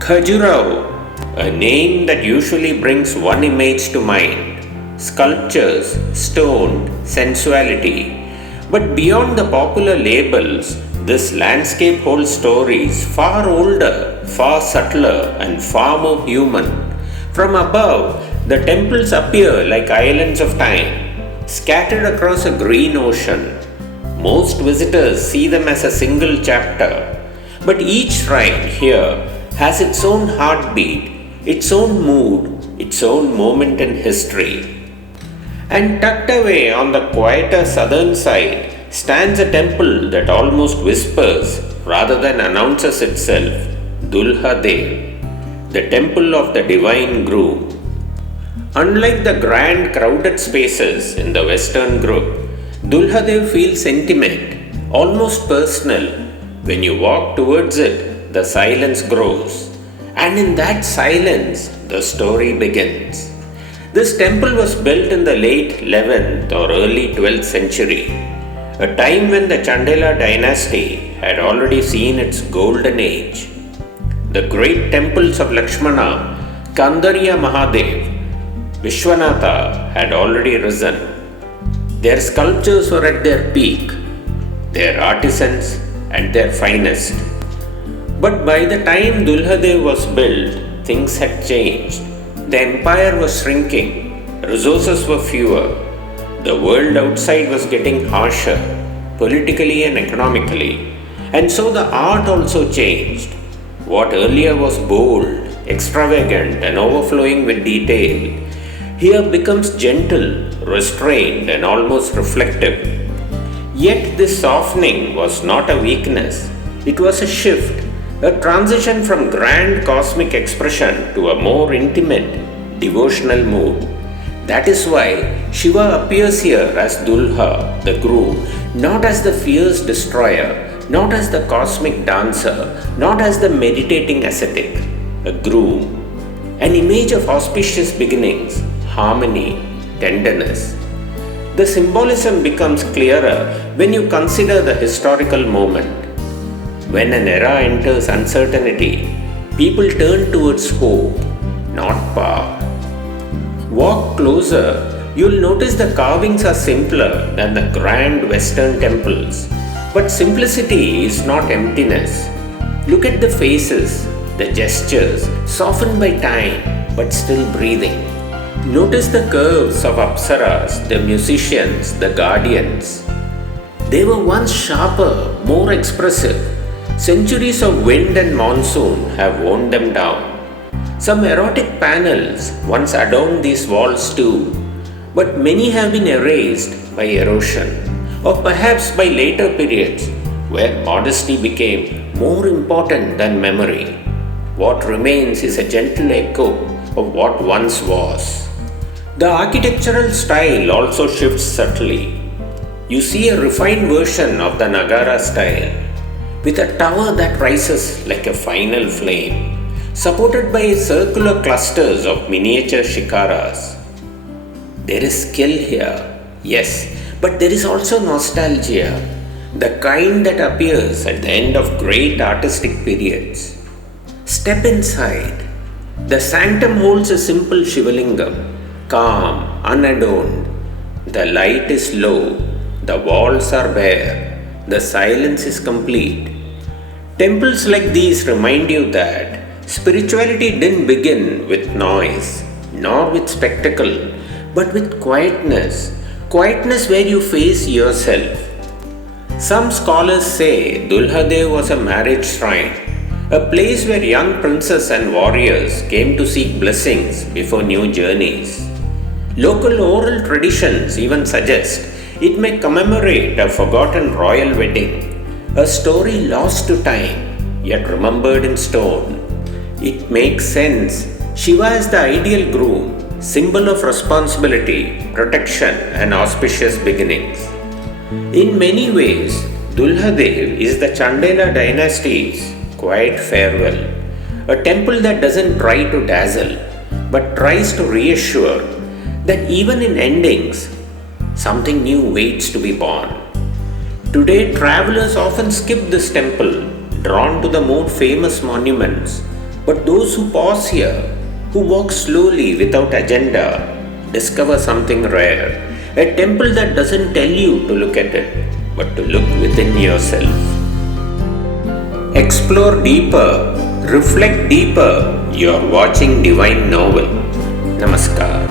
Khajuraho, a name that usually brings one image to mind: sculptures, stone, sensuality. But beyond the popular labels, this landscape holds stories far older, far subtler, and far more human. From above, the temples appear like islands of time, scattered across a green ocean. Most visitors see them as a single chapter, but each shrine here has its own heartbeat, its own mood, its own moment in history. And tucked away on the quieter southern side stands a temple that almost whispers rather than announces itself: Dulhadeo, the temple of the divine groom. Unlike the grand crowded spaces in the Western group, Dulhadeo feels intimate, almost personal. When you walk towards it, the silence grows, and in that silence, the story begins. This temple was built in the late 11th or early 12th century, a time when the Chandela dynasty had already seen its golden age. The great temples of Lakshmana, Kandariya Mahadev, Vishwanatha had already risen. Their sculptures were at their peak, their artisans at their finest. But by the time Dulhadeo was built, things had changed. The empire was shrinking, resources were fewer, the world outside was getting harsher, politically and economically, and so the art also changed. What earlier was bold, extravagant, and overflowing with detail here becomes gentle, restrained, and almost reflective. Yet this softening was not a weakness, it was a shift, a transition from grand cosmic expression to a more intimate, devotional mood. That is why Shiva appears here as Dulha, the groom, not as the fierce destroyer, not as the cosmic dancer, not as the meditating ascetic, a groom, an image of auspicious beginnings, harmony, tenderness. The symbolism becomes clearer when you consider the historical moment. When an era enters uncertainty, people turn towards hope, not power. Walk closer, you'll notice the carvings are simpler than the grand Western temples. But simplicity is not emptiness. Look at the faces, the gestures, softened by time but still breathing. Notice the curves of apsaras, the musicians, the guardians. They were once sharper, more expressive. Centuries of wind and monsoon have worn them down. Some erotic panels once adorned these walls too, but many have been erased by erosion, or perhaps by later periods where modesty became more important than memory. What remains is a gentle echo of what once was. The architectural style also shifts subtly. You see a refined version of the Nagara style, with a tower that rises like a final flame, supported by circular clusters of miniature shikaras. There is skill here, yes, but there is also nostalgia, the kind that appears at the end of great artistic periods. Step inside. The sanctum holds a simple Shivalingam, calm, unadorned. The light is low, the walls are bare, the silence is complete. Temples like these remind you that spirituality didn't begin with noise, nor with spectacle, but with quietness, quietness where you face yourself. Some scholars say Dulhadeo was a marriage shrine, a place where young princes and warriors came to seek blessings before new journeys. Local oral traditions even suggest it may commemorate a forgotten royal wedding, a story lost to time yet remembered in stone. It makes sense. Shiva is the ideal groom, symbol of responsibility, protection, and auspicious beginnings. In many ways, Dulhadeo is the Chandela dynasty's quiet farewell, a temple that doesn't try to dazzle but tries to reassure that even in endings, something new waits to be born. Today, travelers often skip this temple, drawn to the more famous monuments, But those who pause here, who walk slowly without agenda, discover something rare. A temple that doesn't tell you to look at it, but to look within yourself. Explore deeper, reflect deeper. You're watching Divine Novel. Namaskar.